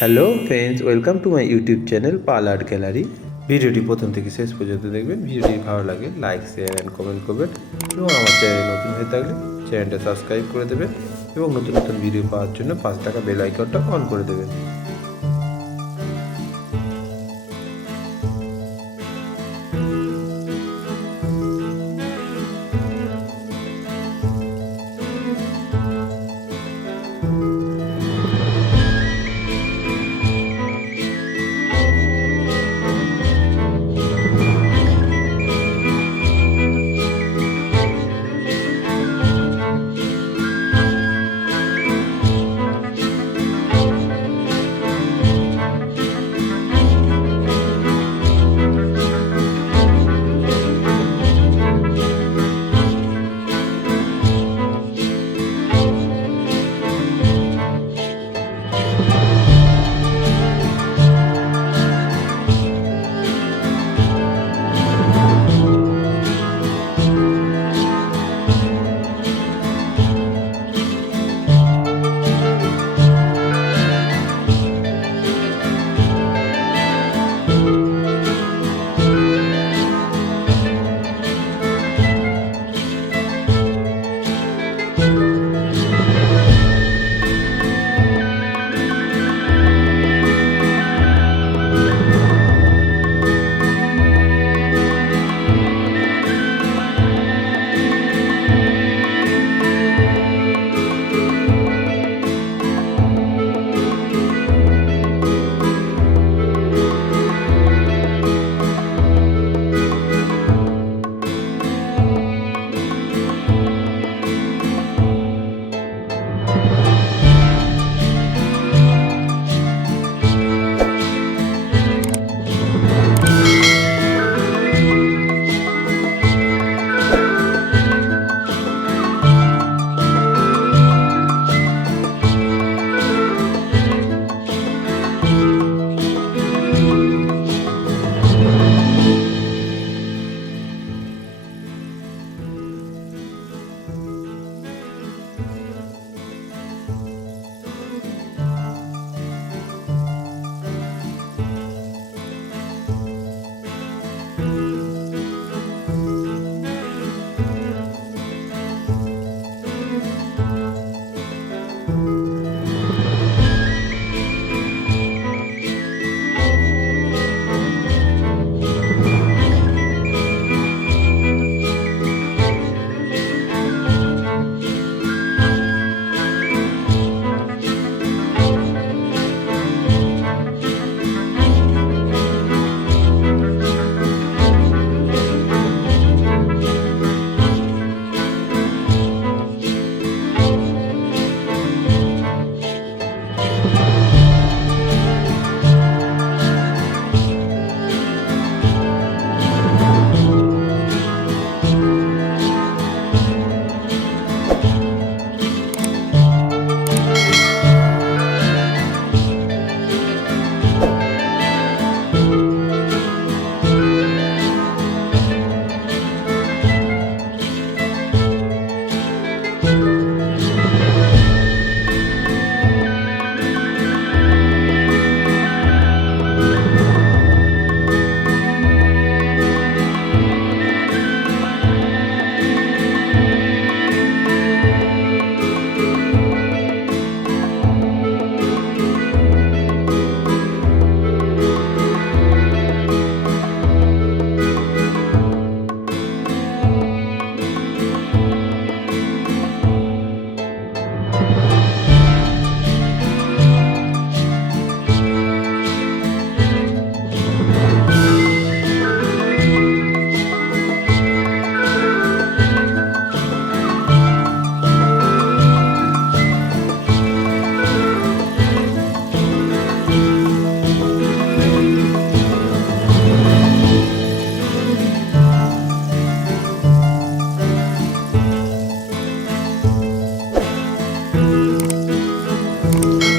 Hello friends, welcome to my YouTube channel Pal art gallery. ভিডিওটি প্রথম থেকে শেষ পর্যন্ত দেখবেন। ভিডিওটি ভালো লাগে লাইক, শেয়ার অ্যান্ড কমেন্ট করবেন এবং আমার চ্যানেলে নতুন হয়ে থাকলে চ্যানেলটা সাবস্ক্রাইব করে দেবেন এবং নতুন নতুন ভিডিও পাওয়ার জন্য পাশে থাকা বেল আইকনটা অন করে দেবেন।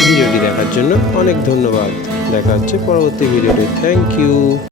ভিডিওটি দেখার জন্য অনেক ধন্যবাদ। দেখা হচ্ছে পরবর্তী ভিডিওতে। Thank you.